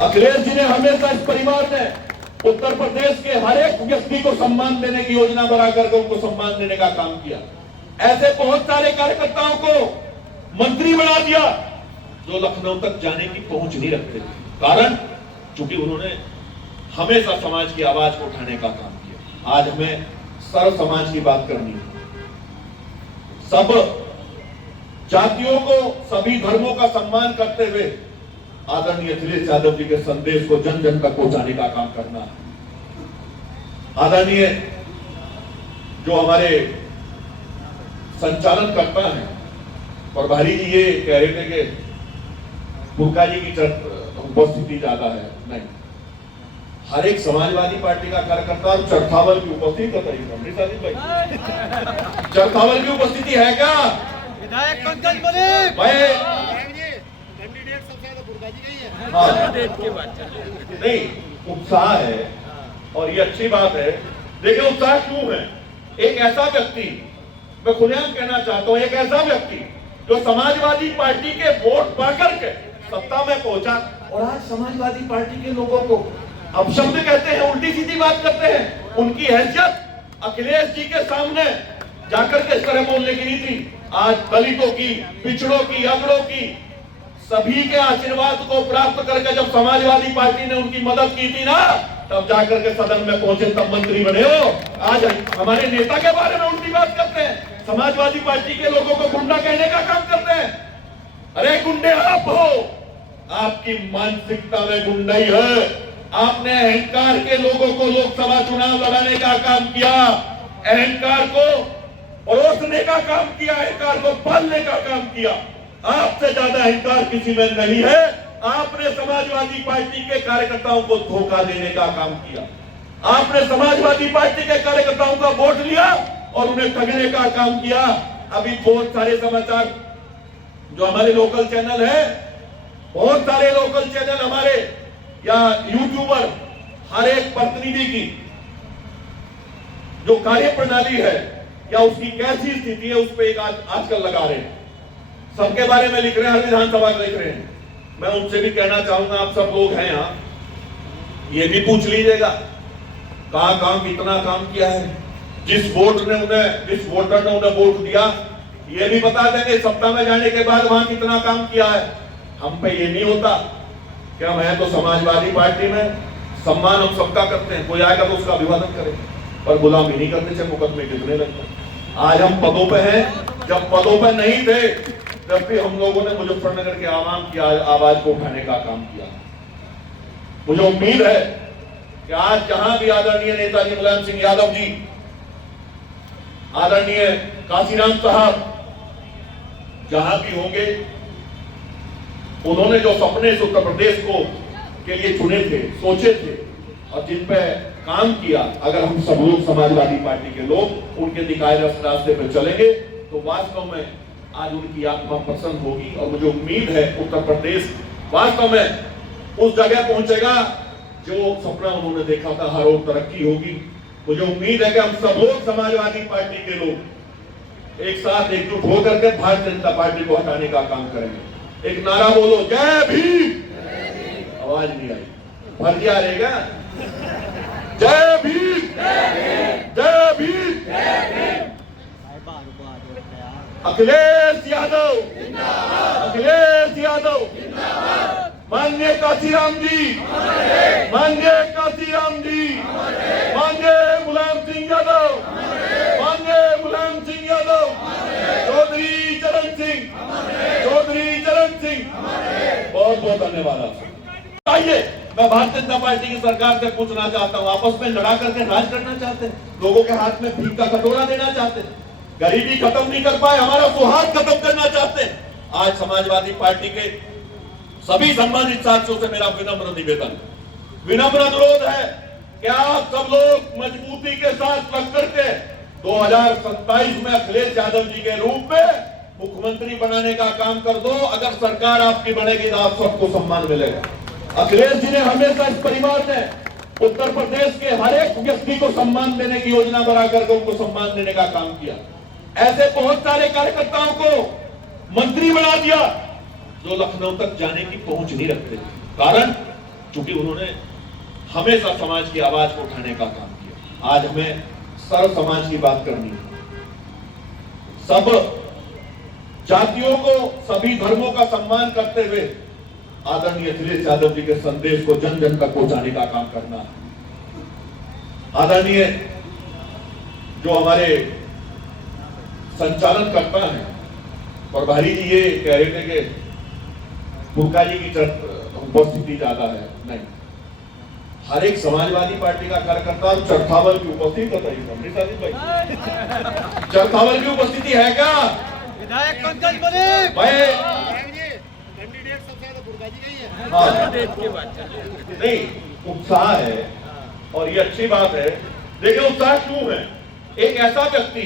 अखिलेश जी ने हमेशा इस परिवार ने उत्तर प्रदेश के हर एक व्यक्ति को सम्मान देने की योजना बना करके उनको सम्मान देने का काम किया। ऐसे बहुत सारे कार्यकर्ताओं को मंत्री बना दिया जो लखनऊ तक जाने की पहुंच नहीं रखते थे, कारण चूंकि उन्होंने हमेशा समाज की आवाज को उठाने का काम किया। आज हमें सर्व समाज की बात करनी है, सब जातियों को, सभी धर्मों का सम्मान करते हुए आदरणीय अखिलेश यादव जी के संदेश को जन जन तक पहुंचाने का काम करना है। आदरणीय जो हमारे संचालन करता है प्रभारी जी ये कह रहे थे कि फुलका जी की उपस्थिति ज्यादा है नहीं। हर एक समाजवादी पार्टी का कार्यकर्ता चरथावल की उपस्थिति बताइए भाई, चरथावल की उपस्थिति है क्या? विधायक पंकज मलिक भाई कैंडिडेट सबसे ज्यादा बुर्बाजी गई है। हाँ, नहीं उत्साह है और ये अच्छी बात है। देखिए उत्साह क्यों है? एक ऐसा व्यक्ति, मैं खुलेआम कहना चाहता हूं, एक ऐसा व्यक्ति जो समाजवादी पार्टी के वोट पाकर के सत्ता में पहुंचा और आज समाजवादी पार्टी के लोगों को अपशब्द कहते हैं, उल्टी सीधी बात करते हैं। उनकी हैसियत अखिलेश जी के सामने जाकर के इस तरह बोलने की नहीं थी। आज दलितों की, पिछड़ों की, अगड़ों की, सभी के आशीर्वाद को प्राप्त करके जब समाजवादी पार्टी ने उनकी मदद की थी ना, तब जाकर के सदन में पहुंचे, तब मंत्री बने हो। आज हमारे नेता के बारे में उल्टी बात करते हैं, समाजवादी पार्टी के लोगों को गुंडा कहने का काम करते हैं। अरे गुंडे आप हो, आपकी मानसिकता में गुंडाई है। आपने अहंकार के लोगों को लोकसभा चुनाव लड़ाने का काम किया, अहंकार को परोसने का काम किया, अहंकार को पालने का काम किया। आपसे ज्यादा अहंकार किसी में नहीं है। आपने समाजवादी पार्टी के कार्यकर्ताओं को धोखा देने का काम किया। आपने समाजवादी पार्टी के कार्यकर्ताओं का वोट लिया और उन्हें ठगने का काम किया। अभी बहुत सारे समाचार जो हमारे लोकल चैनल है, बहुत सारे लोकल चैनल हमारे या यूट्यूबर हर एक प्रतिनिधि की जो कार्य प्रणाली है या उसकी कैसी स्थिति है उस पर एक आजकल लगा रहे हैं, सबके बारे में लिख रहे हैं, हर विधानसभा में लिख रहे हैं। मैं उनसे भी कहना चाहूंगा, आप सब लोग हैं यहाँ, ये भी पूछ लीजिएगा कहां कहां कितना काम किया है। जिस वोटर ने उन्हें वोट दिया, ये भी बता देंगे सत्ता में जाने के बाद वहां कितना काम किया है। हम पे ये नहीं होता कि हम हैं तो समाजवादी पार्टी में सम्मान हम सबका करते हैं, कोई आएगा तो उसका अभिवादन करें, पर गुलामी नहीं करने से मुकदमे टिकने लगते। आज हम पदों पे हैं, जब पदों पे नहीं थे तब भी हम लोगों ने मुजफ्फरनगर के आवाम की आवाज को उठाने का काम किया। मुझे उम्मीद है कि आज जहां भी आदरणीय नेताजी मुलायम सिंह यादव जी, आदरणीय काशीराम साहब जहां भी होंगे, उन्होंने जो सपने इस उत्तर प्रदेश को के लिए चुने थे, सोचे थे और जिन पे काम किया, अगर हम सब लोग समाजवादी पार्टी के लोग उनके दिखाए रास्ते पर चलेंगे तो वास्तव में आज उनकी आत्मा प्रसन्न होगी। और मुझे उम्मीद है उत्तर प्रदेश वास्तव में उस जगह पहुंचेगा जो सपना उन्होंने देखा था, हर ओर तरक्की होगी। मुझे उम्मीद है कि हम सब लोग समाजवादी पार्टी के लोग एक साथ एकजुट होकर के भारतीय जनता पार्टी को हटाने का काम करेंगे। एक नारा बोलो, जय भीम। आवाज नहीं आई, फर्जिया रहेगा। जय भीम, जय भीम। अखिलेश यादव, अखिलेश यादव, माननीय काशीराम जी, माननीय काशीराम जी, माननीय मुलायम सिंह यादव, माननीय मुलायम सिंह यादव, चौधरी चरण सिंह, चौधरी चरण सिंह, बहुत बहुत धन्यवाद। आइए, मैं भारतीय जनता पार्टी की सरकार से पूछना चाहता हूं, आपस में लड़ा करके राज करना चाहते हैं, लोगों के हाथ में भीख का कटोरा देना चाहते हैं, गरीबी खत्म नहीं कर पाए, हमारा सौहार्द खत्म करना चाहते हैं। आज समाजवादी पार्टी के सभी सम्मानित साथियों से मेरा विनम्र निवेदन, विनम्र अनुरोध है कि आप सब लोग मजबूती के साथ लग करके 2027 में अखिलेश यादव जी के रूप में मुख्यमंत्री बनाने का काम कर दो। अगर सरकार आपकी बनेगी तो आप सबको सम्मान मिलेगा। अखिलेश जी ने हमेशा इस परिवार ने उत्तर प्रदेश के हर एक व्यक्ति को सम्मान देने की योजना बना करके उनको सम्मान देने का काम किया। ऐसे बहुत सारे कार्यकर्ताओं को मंत्री बना दिया जो लखनऊ तक जाने की पहुंच नहीं रखते, कारण चूंकि उन्होंने हमेशा समाज की आवाज को उठाने का काम किया। आज हमें सर्व समाज की बात करनी है, सब जातियों को, सभी धर्मों का सम्मान करते हुए आदरणीय अखिलेश यादव जी के संदेश को जन जन तक पहुंचाने का काम करना है। आदरणीय जो हमारे संचालन करता है प्रभारी जी, ये कह रहे थे कि मुक्का जी की उपस्थिति ज्यादा है नहीं। हर एक समाजवादी पार्टी का कार्यकर्ता चरथावल की उपस्थिति बताइए भाई, चरथावल की उपस्थिति है क्या? विधायक पंकज मलिक भाई कैंडिडेट सबसे ज्यादा बुर्बाजी गई है। हाँ नहीं, उत्साह है और ये अच्छी बात है। देखिए उत्साह क्यों है? एक ऐसा व्यक्ति,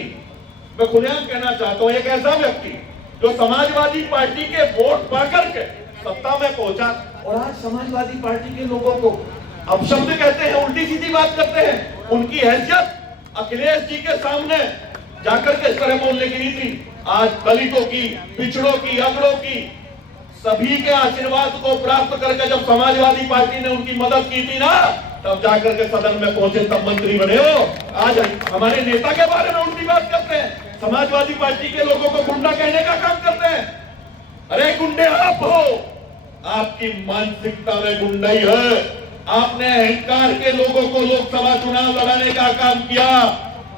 मैं खुलेआम कहना चाहता हूं, एक ऐसा व्यक्ति जो समाजवादी पार्टी के वोट पाकर के सत्ता में पहुंचा और आज समाजवादी पार्टी के लोगों को अपशब्द कहते हैं, उल्टी सीधी बात करते हैं। उनकी हैसियत अखिलेश जी के सामने जाकर के इस तरह बोलने की नहीं थी। आज दलितों की, पिछड़ों की, अगड़ों की, सभी के आशीर्वाद को प्राप्त करके जब समाजवादी पार्टी ने उनकी मदद की थी ना, तब जाकर के सदन में पहुंचे, तब मंत्री बने हो। आज हमारे नेता के बारे में उल्टी बात करते हैं, समाजवादी पार्टी के लोगों को गुंडा कहने का काम करते हैं। अरे गुंडे आप हो, आपकी मानसिकता में गुंडाई है। आपने अहंकार के लोगों को लोकसभा चुनाव लड़ाने का काम किया,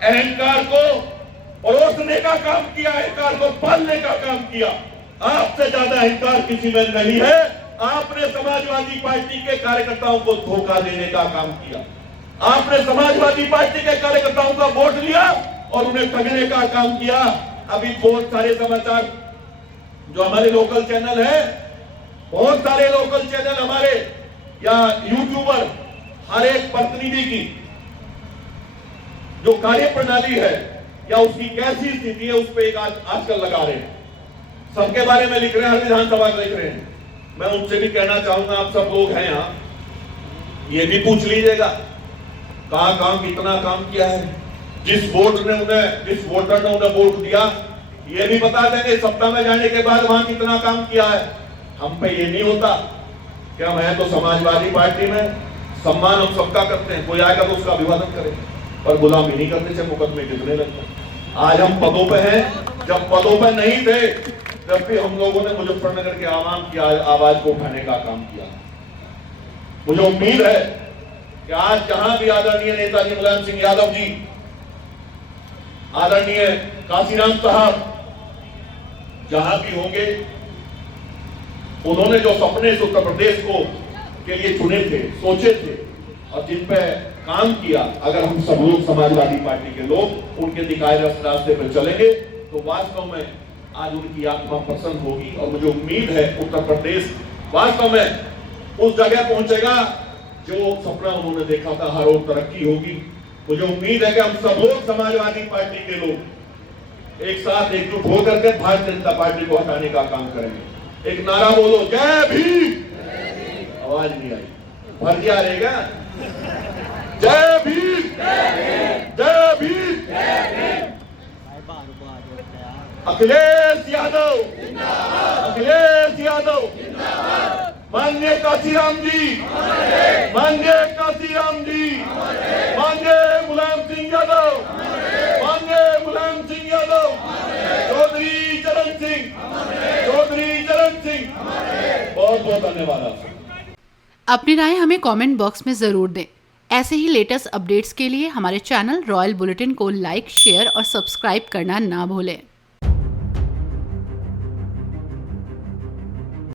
अहंकार को परोसने का काम किया, अहंकार को पालने का काम किया। आपसे ज्यादा अहंकार किसी में नहीं है। आपने समाजवादी पार्टी के कार्यकर्ताओं को धोखा देने का काम किया। आपने समाजवादी पार्टी के कार्यकर्ताओं का वोट लिया और उन्हें ठगने का काम किया। अभी बहुत सारे समाचार जो हमारे लोकल चैनल है, बहुत सारे लोकल चैनल हमारे या यूट्यूबर हर एक प्रतिनिधि की जो कार्य प्रणाली है या उसकी कैसी स्थिति है, उस पर एक आजकल लगा रहे हैं, सबके बारे में लिख रहे हैं, हर विधानसभा का लिख रहे हैं। मैं उनसे भी कहना चाहूंगा, आप सब लोग हैं यहाँ, ये भी पूछ लीजिएगा कहां कितना काम किया है। जिस वोटर ने उन्हें वोट दिया, ये भी बता देंगे सत्ता में जाने के बाद वहां कितना काम किया है। हम पे ये नहीं होता कि हम हैं तो समाजवादी पार्टी में सम्मान हम सबका करते हैं, कोई आएगा तो उसका अभिवादन करेंगे, पर गुलामी नहीं करने से मुकदमे कितने लगते हैं। आज हम पदों पे हैं, जब पदों पे नहीं थे तब भी हम लोगों ने मुजफ्फरनगर के आवाम की आवाज को उठाने का काम किया। मुझे उम्मीद है कि आज जहां भी आदरणीय नेताजी मुलायम सिंह यादव जी, आदरणीय काशीराम साहब जहां भी होंगे, उन्होंने जो सपने इस उत्तर प्रदेश को के लिए चुने थे, सोचे थे और जिन पे काम किया, अगर हम सब लोग समाजवादी पार्टी के लोग उनके दिखाए रास्ते पर चलेंगे तो वास्तव में आज उनकी आत्मा प्रसन्न होगी। और मुझे उम्मीद है उत्तर प्रदेश वास्तव में उस जगह पहुंचेगा जो सपना उन्होंने देखा था, हर ओर तरक्की होगी। मुझे उम्मीद है कि हम सब लोग समाजवादी पार्टी के लोग एक साथ एकजुट होकर के भारतीय जनता पार्टी को हटाने का काम करेंगे। एक नारा बोलो, जय भीम। आवाज नहीं आई, भर दिया रहेगा, जय भीम, जय भीम। अखिलेश यादव, अखिलेश यादव, माननीय काशीराम जी, माननीय काशीराम जी, माननीय मुलायम सिंह यादव, माननीय मुलायम सिंह यादव, चौधरी चरण सिंह, चौधरी चरण सिंह, बहुत बहुत धन्यवाद आपका। अपनी राय हमें कमेंट बॉक्स में ज़रूर दें। ऐसे ही लेटेस्ट अपडेट्स के लिए हमारे चैनल रॉयल बुलेटिन को लाइक, शेयर और सब्सक्राइब करना ना भूलें।